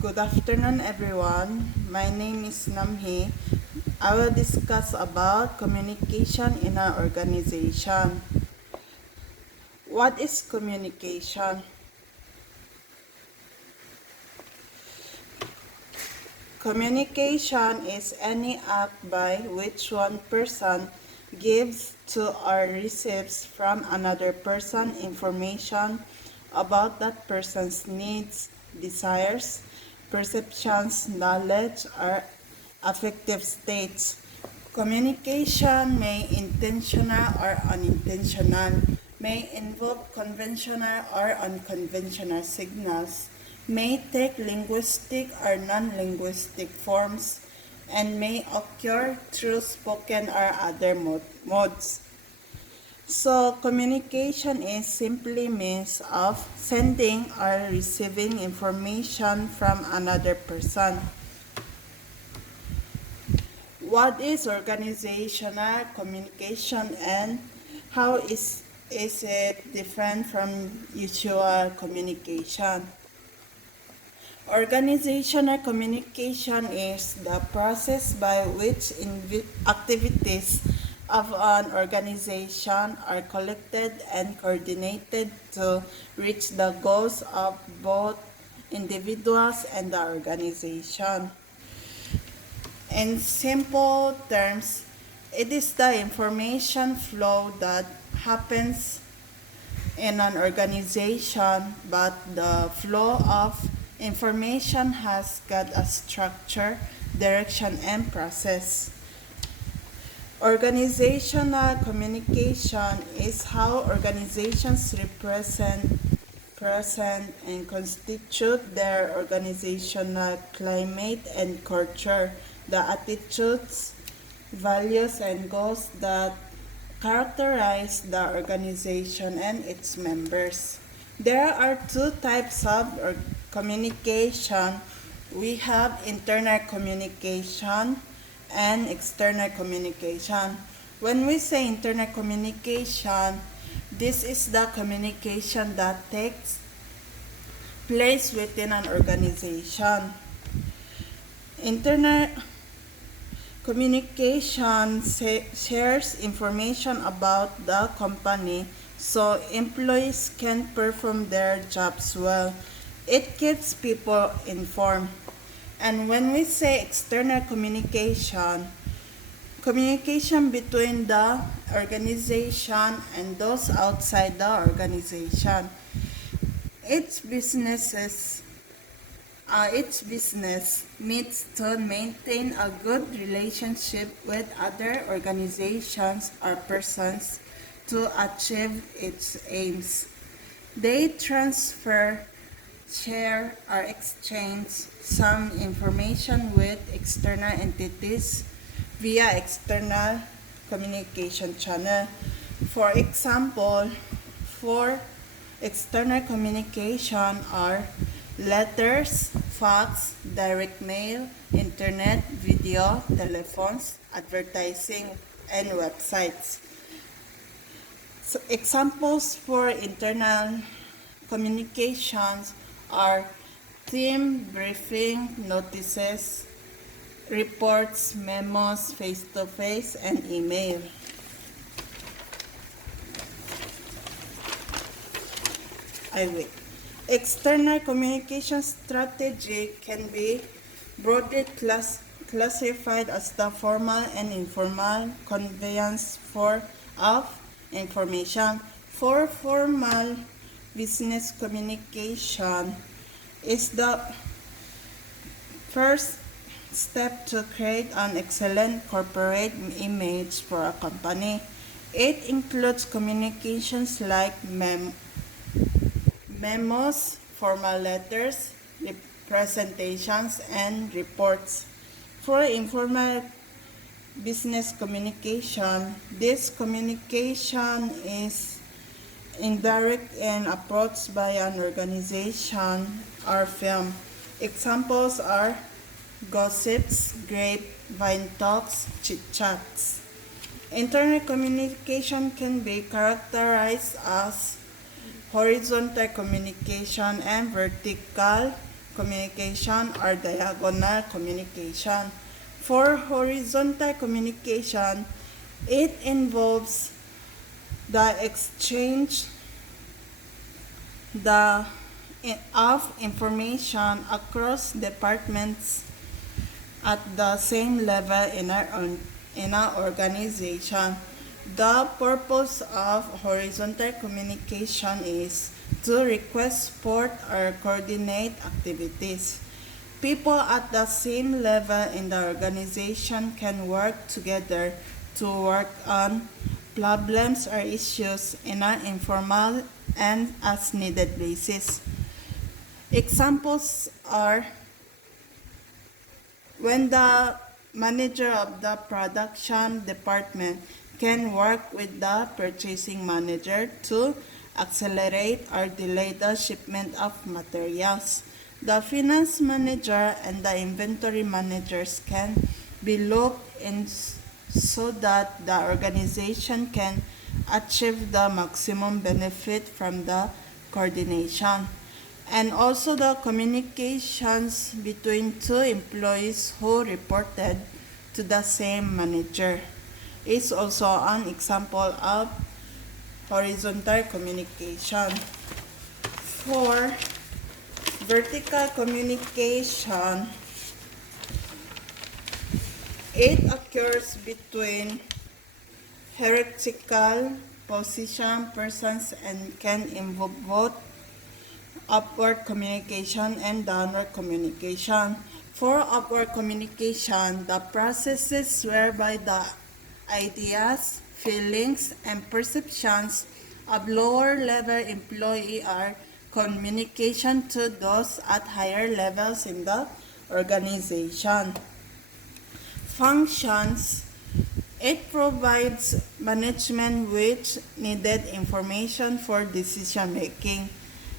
Good afternoon, everyone. My name is Namhui. I will discuss about communication in our organization. What is communication? Communication is any act by which one person gives to or receives from another person information about that person's needs, desires, perceptions, knowledge, or affective states. Communication may intentional or unintentional, may involve conventional or unconventional signals, may take linguistic or non-linguistic forms, and may occur through spoken or other modes. So, communication is simply means of sending or receiving information from another person. What is organizational communication and how is it different from usual communication? Organizational communication is the process by which activities of an organization are collected and coordinated to reach the goals of both individuals and the organization. In simple terms, it is the information flow that happens in an organization, but the flow of information has got a structure, direction, and process. Organizational communication is how organizations present, and constitute their organizational climate and culture, the attitudes, values, and goals that characterize the organization and its members. There are two types of communication. We have internal communication and external communication. When we say internal communication, this is the communication that takes place within an organization. Internal communication shares information about the company so employees can perform their jobs well. It keeps people informed. And when we say external communication, communication between the organization and those outside the organization. Its business needs to maintain a good relationship with other organizations or persons to achieve its aims. They transfer, share, or exchange some information with external entities via external communication channel. For example, for external communication are letters, fax, direct mail, internet, video, telephones, advertising, and websites. So examples for internal communications are team briefing, notices, reports, memos, face-to-face, and email. External communication strategy can be broadly classified as the formal and informal conveyance of information. For formal business communication is the first step to create an excellent corporate image for a company. It includes communications like memos, formal letters, presentations, and reports. For informal business communication, this communication is indirect and approached by an organization or firm. Examples are gossips, grapevine talks, chit-chats. Internal communication can be characterized as horizontal communication and vertical communication or diagonal communication. For horizontal communication, it involves the exchange of information across departments at the same level in our organization. The purpose of horizontal communication is to request, support, or coordinate activities. People at the same level in the organization can work together to work on problems or issues in an informal and as needed basis. Examples are when the manager of the production department can work with the purchasing manager to accelerate or delay the shipment of materials. The finance manager and the inventory managers can be looped in so that the organization can achieve the maximum benefit from the coordination. And also the communications between two employees who reported to the same manager is also an example of horizontal communication. For vertical communication, it occurs between hierarchical position persons and can involve both upward communication and downward communication. For upward communication, the processes whereby the ideas, feelings, and perceptions of lower level employee are communication to those at higher levels in the organization. Functions, it provides management with needed information for decision making.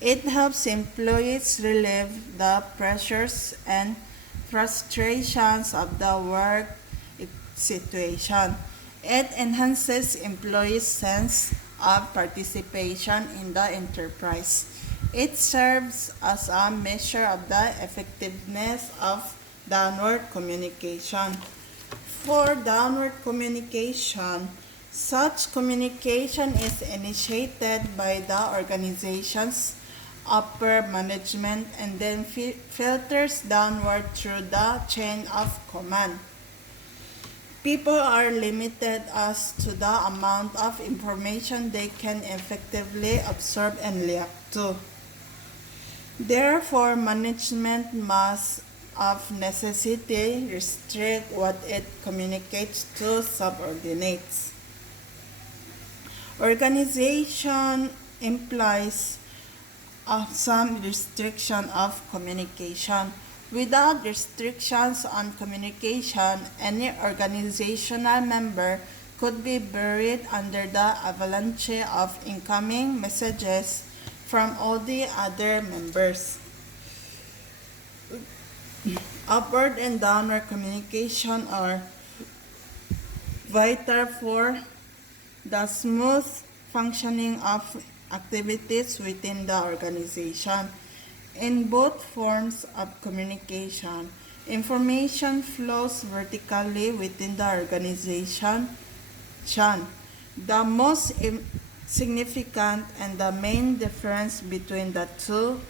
It helps employees relieve the pressures and frustrations of the work situation. It enhances employees' sense of participation in the enterprise. It serves as a measure of the effectiveness of downward communication. For downward communication, such communication is initiated by the organization's upper management and then filters downward through the chain of command. People are limited as to the amount of information they can effectively absorb and react to. Therefore, management must of necessity restrict what it communicates to subordinates. Organization implies some restriction of communication. Without restrictions on communication, any organizational member could be buried under the avalanche of incoming messages from all the other members. Upward and downward communication are vital for the smooth functioning of activities within the organization. In both forms of communication, information flows vertically within the organization. The most significant and the main difference between the two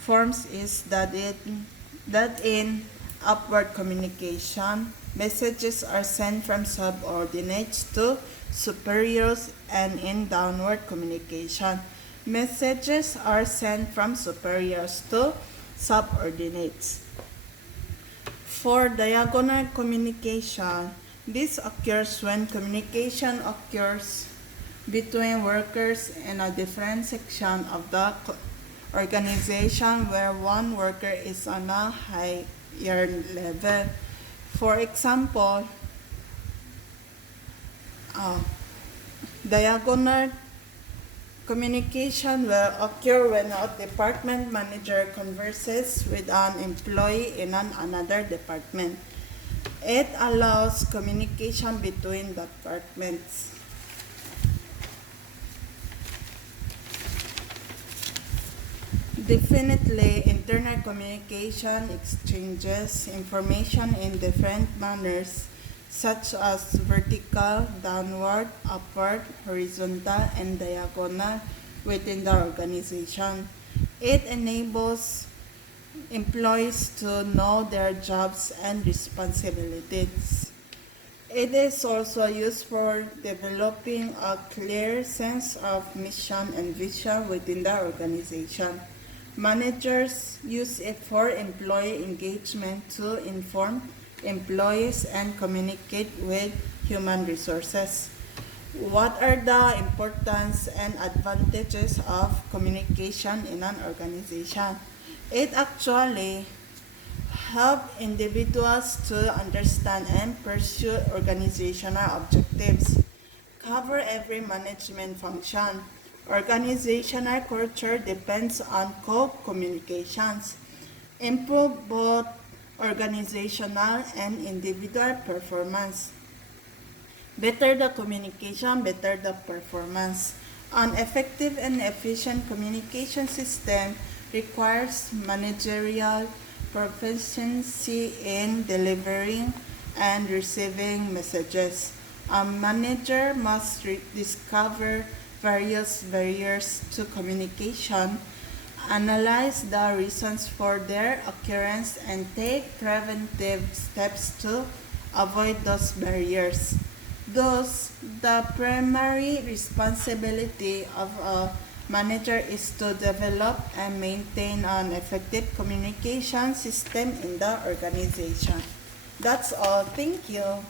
forms is that in upward communication, messages are sent from subordinates to superiors, and in downward communication, messages are sent from superiors to subordinates. For diagonal communication, this occurs when communication occurs between workers in a different section of the organization where one worker is on a higher level. For example, diagonal communication will occur when a department manager converses with an employee in another department. It allows communication between departments. Definitely, internet communication exchanges information in different manners, such as vertical, downward, upward, horizontal, and diagonal within the organization. It enables employees to know their jobs and responsibilities. It is also used for developing a clear sense of mission and vision within the organization. Managers use it for employee engagement to inform employees and communicate with human resources. What are the importance and advantages of communication in an organization? It actually help individuals to understand and pursue organizational objectives, cover every management function. Organizational culture depends on co-communications, improve both organizational and individual performance. Better the communication, better the performance. An effective and efficient communication system requires managerial proficiency in delivering and receiving messages. A manager must discover various barriers to communication, analyze the reasons for their occurrence, and take preventive steps to avoid those barriers. Thus, the primary responsibility of a manager is to develop and maintain an effective communication system in the organization. That's all. Thank you.